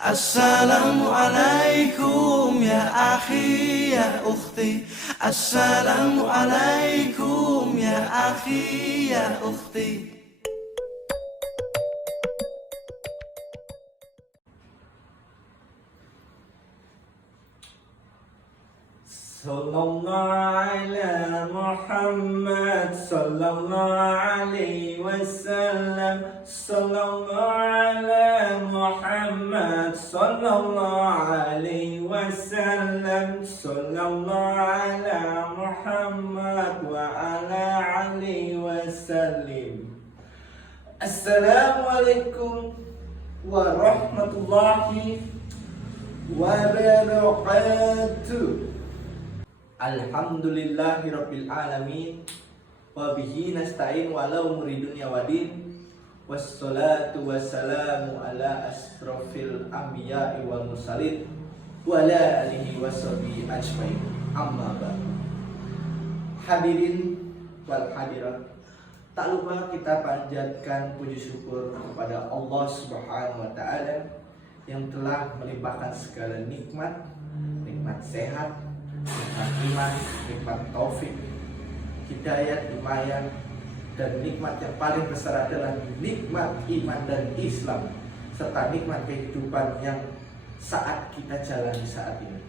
Assalamualaikum ya akhi ya ukhti. Assalamualaikum ya akhi ya ukhti. Sallallahu ala Muhammad sallallahu alaihi wasallam. Sallallahu ala Muhammad sallallahu alaihi wasallam. Sallallahu ala Muhammad wa ala alihi wasallim. Assalamualaikum warahmatullahi wabarakatuh. Alhamdulillahirabbil alamin wa bihi nasta'in wa ala umuri dunya waddin wassalatu wassalamu ala asrofil anbiya'i wal mursalin wa ala alihi washabihi ajmain, amma ba'd. Hadirin wal hadirat, tak lupa kita panjatkan puji syukur kepada Allah Subhanahu wa taala yang telah melimpahkan segala nikmat sehat, nikmat iman, nikmat taufik, hidayat, himayah, dan nikmat yang paling besar adalah nikmat iman dan Islam, serta nikmat kehidupan yang saat kita jalani saat ini.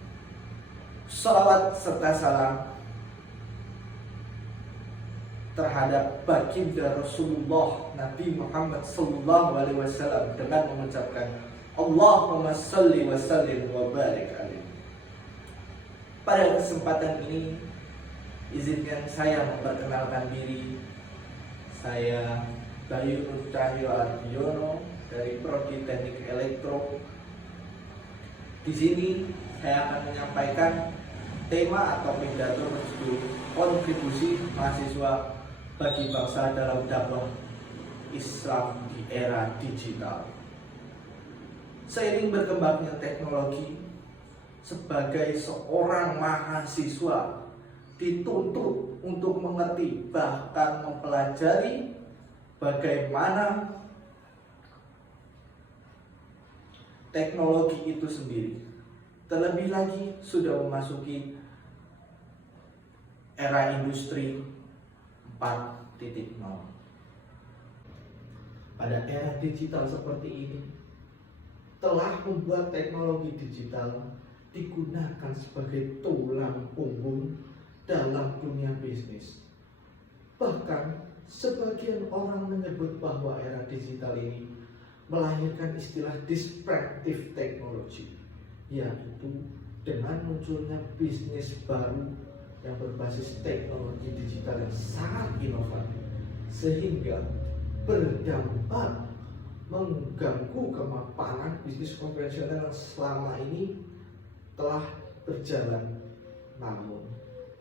Salawat serta salam terhadap baginda Rasulullah Nabi Muhammad sallallahu alaihi wasallam dengan mengucapkan Allahumma salli wa sallim wa barik alaihi. Pada kesempatan ini, izinkan saya memperkenalkan diri. Saya Bayu Nur Cahyo Ardiono dari Prodi Teknik Elektro. Di sini saya akan menyampaikan tema atau pidato berjudul kontribusi mahasiswa bagi bangsa dalam dakwah Islam di era digital. Seiring berkembangnya teknologi, sebagai seorang mahasiswa dituntut untuk mengerti bahkan mempelajari bagaimana teknologi itu sendiri. Terlebih lagi sudah memasuki era industri 4.0. Pada era digital seperti ini telah membuat teknologi digital digunakan sebagai tulang punggung dalam dunia bisnis. Bahkan sebagian orang menyebut bahwa era digital ini melahirkan istilah disruptive technology, yaitu dengan munculnya bisnis baru yang berbasis teknologi digital yang sangat inovatif, sehingga berdampak mengganggu kemapanan bisnis konvensional yang selama ini telah berjalan. Namun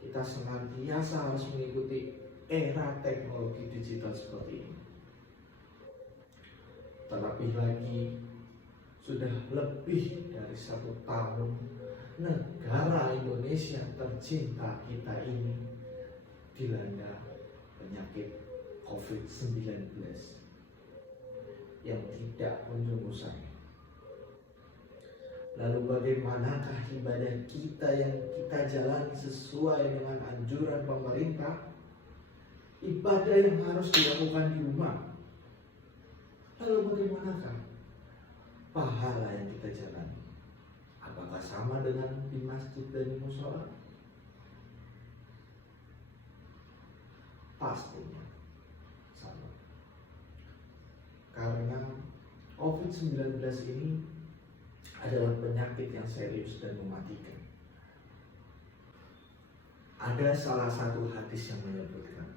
kita senantiasa harus mengikuti era teknologi digital seperti ini. Terlebih lagi sudah lebih dari 1 tahun negara Indonesia tercinta kita ini dilanda penyakit COVID-19 yang tidak kunjung usai. Lalu bagaimanakah ibadah kita yang kita jalani sesuai dengan anjuran pemerintah? Ibadah yang harus dilakukan di rumah. Lalu bagaimanakah pahala yang kita jalani? Apakah sama dengan di masjid dan di mushola? Pastinya sama. Karena COVID-19 ini adalah penyakit yang serius dan mematikan. Ada salah satu hadis yang menyebutkan,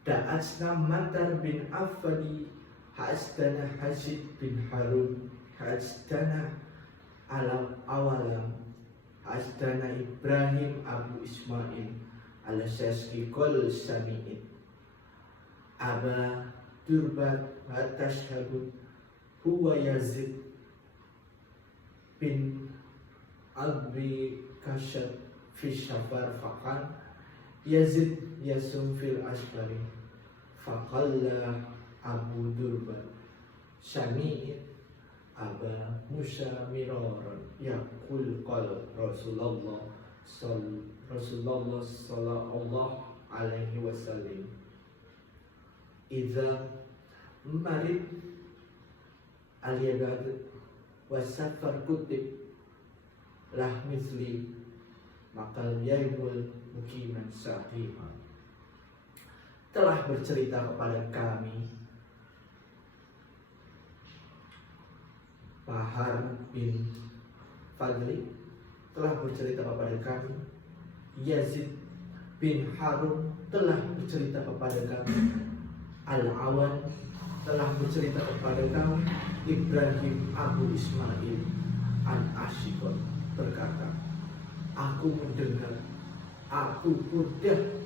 Da'atsna Matar bin Affadi Ha'asdana Hasid bin Harun Ha'asdana Alam Awalam Ha'asdana Ibrahim Abu Ismail Al-Syaski Qol Sami'id Aba Durbat Hatashhabud Huwa Yazid bin Abi Kasyad fi Syafar faqal Yazid yasum fil asfari faqalla Abu Durban Syami'id Aba Musa miraran yaqul qala Rasulullah sallallahu alaihi wasallam idza marid al-ibad wasafar kutib lah misli makal yaimul mukiman sahihah. Telah bercerita kepada kami Bahar bin Fadli, telah bercerita kepada kami Yazid bin Harun, telah bercerita kepada kami Al-Awan, telah bercerita kepada kami Ibrahim Abu Ismail Al-Ashikon berkata, aku mendengar, aku sudah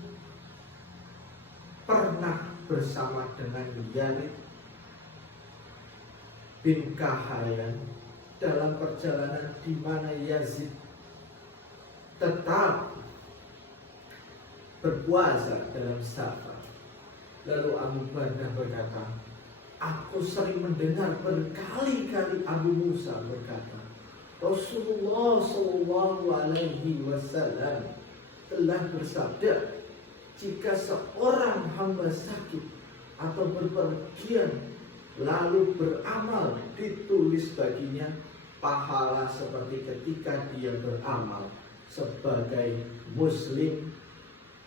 pernah bersama dengan Yazid bin Kahayan dalam perjalanan di mana Yazid tetap berpuasa dalam safar. Lalu Abu Bakar berkata, aku sering mendengar berkali-kali Abu Musa berkata, Rasulullah Shallallahu Alaihi Wasallam telah bersabda, jika seorang hamba sakit atau berpergian lalu beramal, ditulis baginya pahala seperti ketika dia beramal sebagai muslim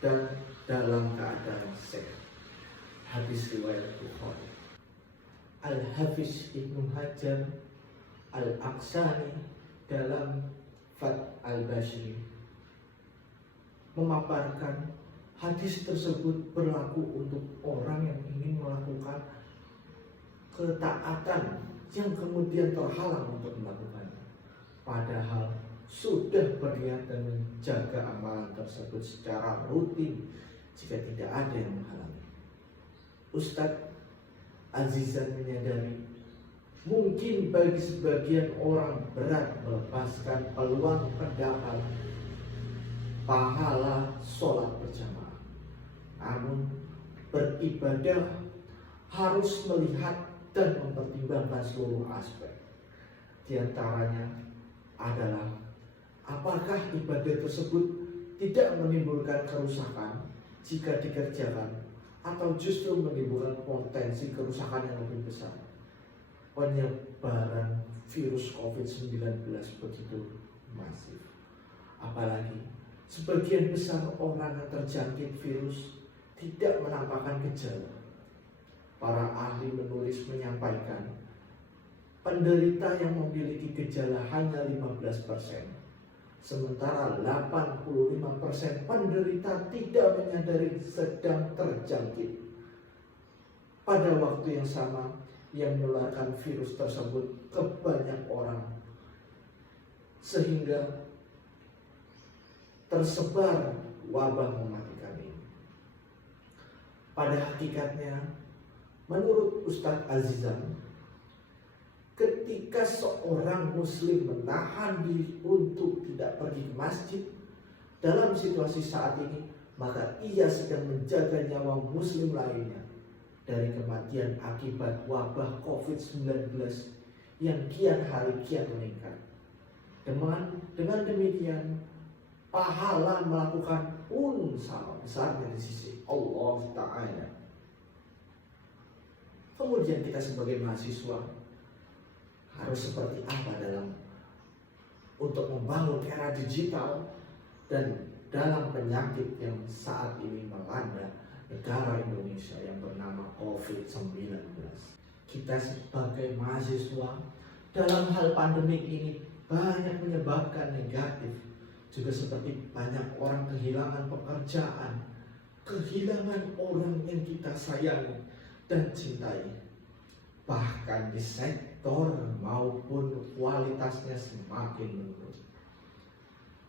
dan dalam keadaan sehat. Hadis riwayat Bukhari. Al-Hafiz Ibnu Hajar Al-Aqsani dalam Fath Al-Bashri memaparkan hadis tersebut berlaku untuk orang yang ingin melakukan ketaatan yang kemudian terhalang untuk melakukannya, padahal sudah berniat dan menjaga amalan tersebut secara rutin jika tidak ada yang menghalangi. Ustadz Azizan menyadari mungkin bagi sebagian orang berat melepaskan peluang mendapat pahala sholat berjamaah, namun beribadah harus melihat dan mempertimbangkan seluruh aspek. Di antaranya adalah apakah ibadah tersebut tidak menimbulkan kerusakan jika dikerjakan, atau justru menimbulkan potensi kerusakan yang lebih besar. Penyebaran virus COVID-19 begitu masif. Apalagi sebagian besar orang yang terjangkit virus tidak menampakkan gejala. Para ahli menulis menyampaikan penderita yang memiliki gejala hanya 15%, sementara 85% penderita tidak menyadari sedang terjangkit. Pada waktu yang sama, yang menularkan virus tersebut ke banyak orang, sehingga tersebar wabah mematikan ini. Pada hakikatnya, menurut Ustadz Azizan, ketika seorang muslim menahan diri untuk tidak pergi ke masjid dalam situasi saat ini, maka ia sedang menjaga nyawa muslim lainnya dari kematian akibat wabah COVID-19 yang kian hari kian meningkat. Dengan demikian, pahala melakukan pun sama besarnya di sisi Allah Ta'ala. Kemudian kita sebagai mahasiswa harus seperti apa untuk membangun era digital dan dalam penyakit yang saat ini melanda negara Indonesia yang bernama COVID-19. Kita sebagai mahasiswa dalam hal pandemik ini banyak menyebabkan negatif, juga seperti banyak orang kehilangan pekerjaan, kehilangan orang yang kita sayangi dan cintai, bahkan di sektor maupun kualitasnya semakin menurun.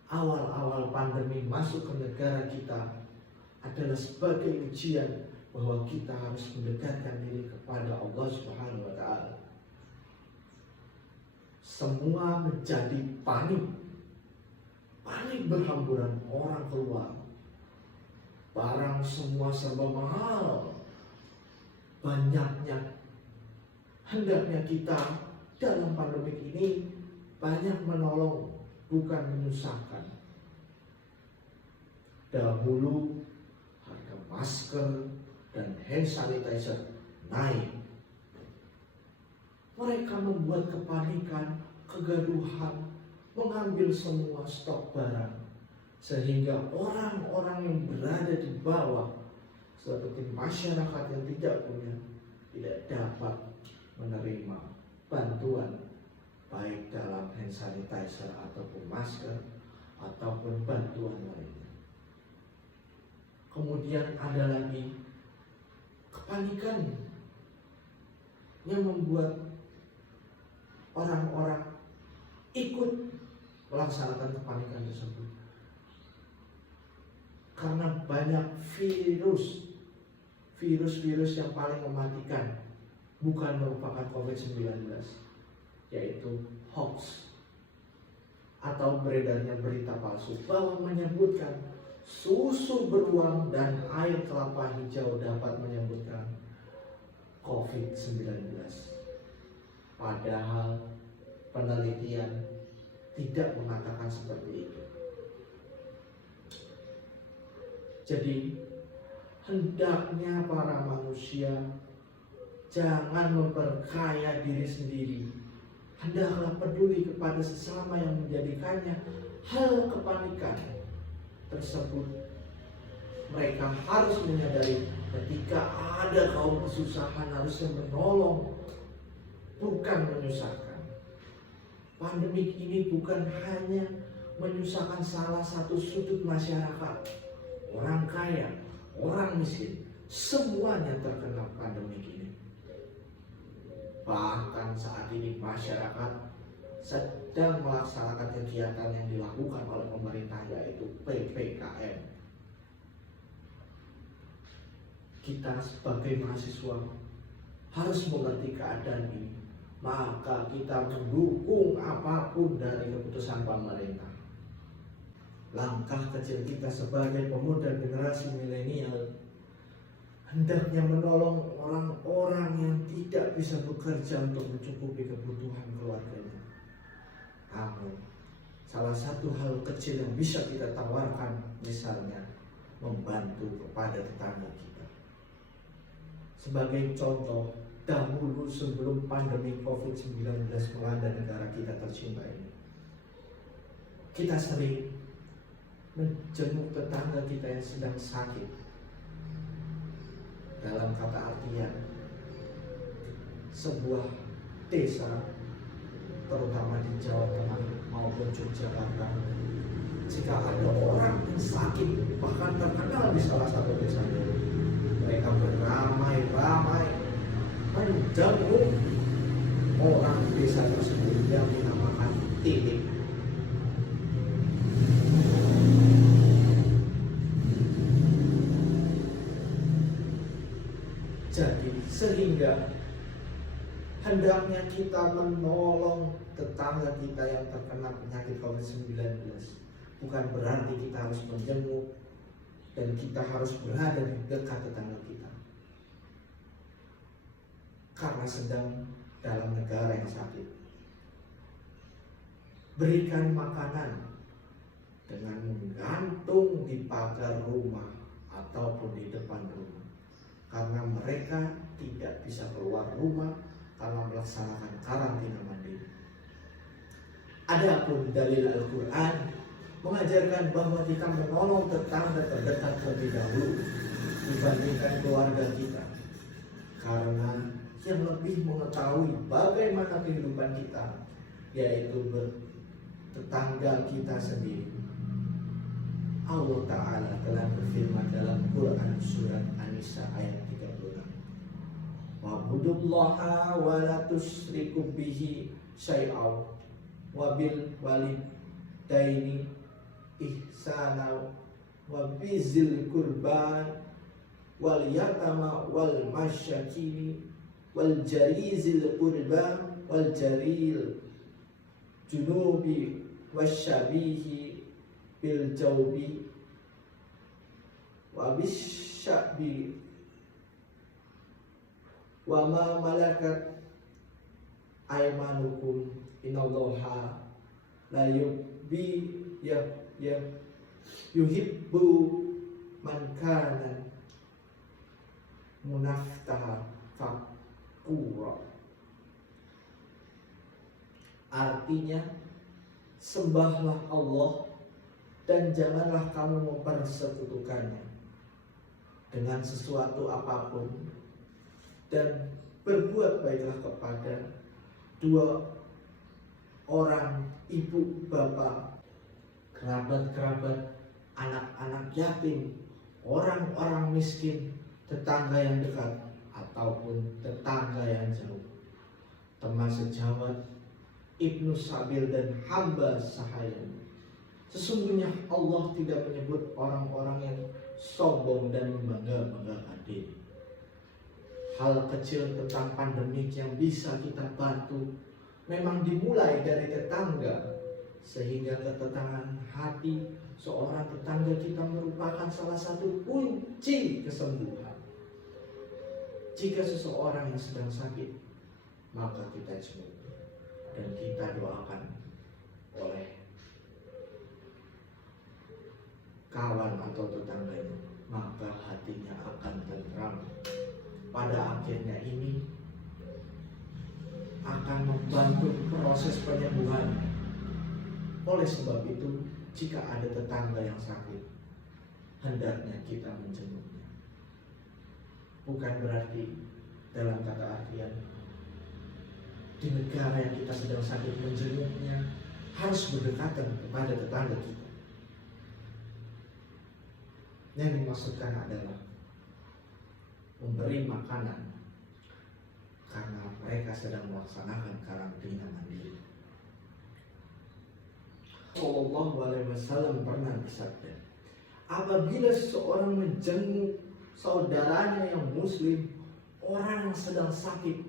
Awal-awal pandemi masuk ke negara kita adalah sebagai ujian bahwa kita harus mendekatkan diri kepada Allah Subhanahu wa Ta'ala. Semua menjadi panik berhamburan, orang keluar, barang semua serba mahal. Banyaknya hendaknya kita dalam pandemi ini banyak menolong, bukan menyusahkan. Dahulu harga masker dan hand sanitizer naik. Mereka membuat kepanikan, kegaduhan, mengambil semua stok barang, sehingga orang-orang yang berada di bawah seperti masyarakat yang tidak dapat menerima bantuan baik dalam hand sanitizer ataupun masker ataupun bantuan lainnya. Kemudian ada lagi kepanikan yang membuat orang-orang ikut melaksanakan kepanikan tersebut. Karena banyak virus yang paling mematikan bukan merupakan COVID-19, yaitu hoax atau beredarnya berita palsu bahwa menyebutkan susu beruang dan air kelapa hijau dapat menyembuhkan COVID-19. Padahal penelitian tidak mengatakan seperti itu. Jadi hendaknya para manusia jangan memperkaya diri sendiri. Hendaklah peduli kepada sesama yang menjadikannya hal kepanikan tersebut. Mereka harus menyadari ketika ada kaum kesusahan harusnya menolong, bukan menyusahkan. Pandemi ini bukan hanya menyusahkan salah satu sudut masyarakat, orang kaya, orang miskin, semuanya terkena pandemi ini. Bahkan saat ini masyarakat sedang melaksanakan kegiatan yang dilakukan oleh pemerintah, yaitu PPKM. Kita sebagai mahasiswa harus mengerti keadaan ini, maka kita mendukung apapun dari keputusan pemerintah. Langkah kecil kita sebagai pemuda generasi milenial hendaknya menolong orang-orang yang tidak bisa bekerja untuk mencukupi kebutuhan keluarganya. Namun, salah satu hal kecil yang bisa kita tawarkan, misalnya membantu kepada tetangga kita. Sebagai contoh, dahulu sebelum pandemi COVID-19 melanda negara kita tercinta ini, kita sering menjenguk tetangga kita yang sedang sakit. Dalam kata artian, sebuah desa, terutama di Jawa Tengah maupun Yogyakarta, jika ada orang yang sakit, bahkan terkenal di salah satu desa, mereka beramai-ramai menjenguk orang desa tersebut yang dinamakan titik. Jadi sehingga hendaknya kita menolong tetangga kita yang terkena penyakit COVID-19. Bukan berarti kita harus menjenguk dan kita harus berada di dekat tetangga kita, karena sedang dalam negara yang sakit. Berikan makanan dengan menggantung di pagar rumah ataupun di depan rumah, karena mereka tidak bisa keluar rumah karena melaksanakan karantina mandiri. Adapun dalil Al-Quran mengajarkan bahwa kita menolong tetangga terdekat terlebih dahulu dibandingkan keluarga kita, karena yang lebih mengetahui bagaimana kehidupan kita yaitu tetangga kita sendiri. Allah Ta'ala telah berfirman dalam Quran surat An-Nisa ayat 36, wa'budullaha wa la tusyriku bihi syai'aw wa bil walidaini ihsana wa bizil kurban wal yatama wal masyakini wal jarizil kurban wal jaril junubi wasyabihi bil jawbi wa bisyabi wa ma malakat aymanukum innallaha la yuhibbu man kana munaftaha fakura. Artinya, sembahlah Allah dan janganlah kamu mempersekutukannya dengan sesuatu apapun, dan berbuat baiklah kepada dua orang, ibu, bapak, kerabat-kerabat, anak-anak yatim, orang-orang miskin, tetangga yang dekat ataupun tetangga yang jauh, teman sejawat, ibnu sabil dan hamba sahaya. Sesungguhnya Allah tidak menyebut orang-orang yang sombong dan membangga-banggakan diri. Hal kecil tentang pandemik yang bisa kita bantu memang dimulai dari tetangga, sehingga ketenangan hati seorang tetangga kita merupakan salah satu kunci kesembuhan. Jika seseorang yang sedang sakit, maka kita jenguk dan kita doakan oleh kawan atau tetangganya, maka hatinya akan tenteram. Pada akhirnya ini akan membantu proses penyembuhan. Oleh sebab itu, jika ada tetangga yang sakit, hendaknya kita menjenguknya. Bukan berarti dalam kata artian di negara yang kita sedang sakit menjenguknya harus berdekatan kepada tetangga kita. Yang dimaksudkan adalah memberi makanan karena mereka sedang melaksanakan karantina mandiri. Sallallahu alaihi wasallam pernah bersabda, apabila seseorang menjenguk saudaranya yang muslim, orang yang sedang sakit,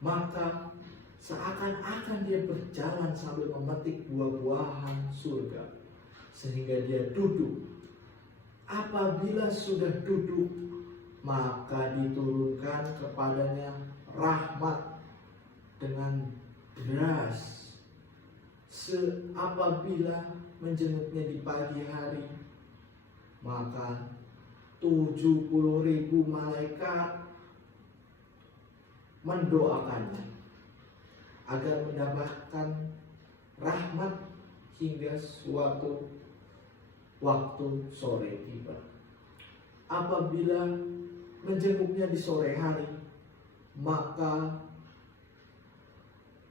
maka seakan-akan dia berjalan sambil memetik buah-buahan surga, sehingga dia duduk. Apabila sudah duduk, maka diturunkan kepadanya rahmat dengan deras. Apabila menjenguknya di pagi hari, maka 70.000 malaikat mendoakannya agar mendapatkan rahmat hingga suatu waktu sore tiba. Apabila menjenguknya di sore hari, maka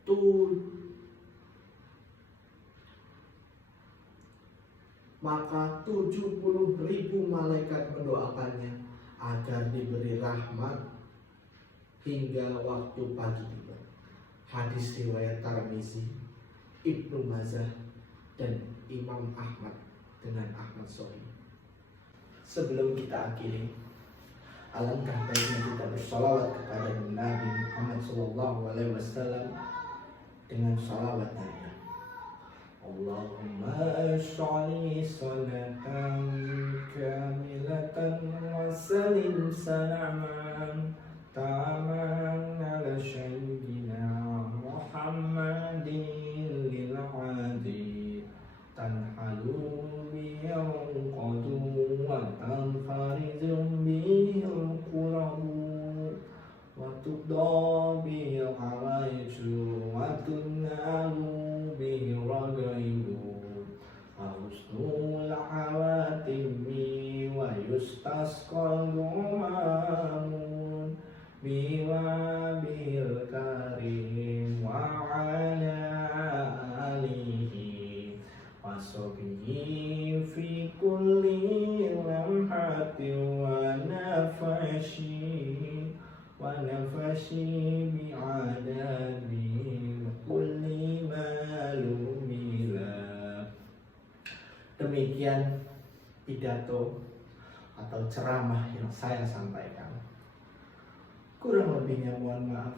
70.000 malaikat mendoakannya agar diberi rahmat hingga waktu pagi tiba. Hadis riwayat Tirmizi, Ibnu Majah dan Imam Ahmad dengan Ahmad Sahih. Sebelum kita akhiri, alangkah baiknya kita bersalawat kepada Nabi Muhammad SAW dengan salawatnya. Allahumma sholli salatan kamilatan wa sallim salaman taman ala sayyidina Muhammadin lil adi tanhalu biyaqadu wa tanfarizu bil qurabu wa tudda bil hawaitu wa tunalu bil ragaibu wa husnul hawatimi wa yustasqal umamun biwa bil karim wa ala alihi wa sahbihi fi kulli lamhati wa nafashi bi'adabi kulli malumila. Demikian pidato atau ceramah yang saya sampaikan. Kurang lebihnya mohon maaf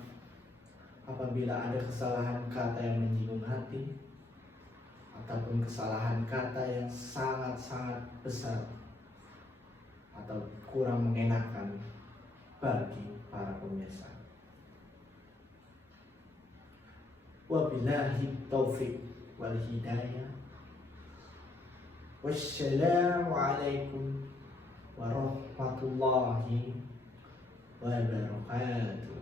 apabila ada kesalahan kata yang menyinggung hati ataupun kesalahan kata yang sangat-sangat besar atau kurang mengenakan bagi para pemirsa. Wabillahi taufiq wal hidayah. Wassalamualaikum warahmatullahi wabarakatuh.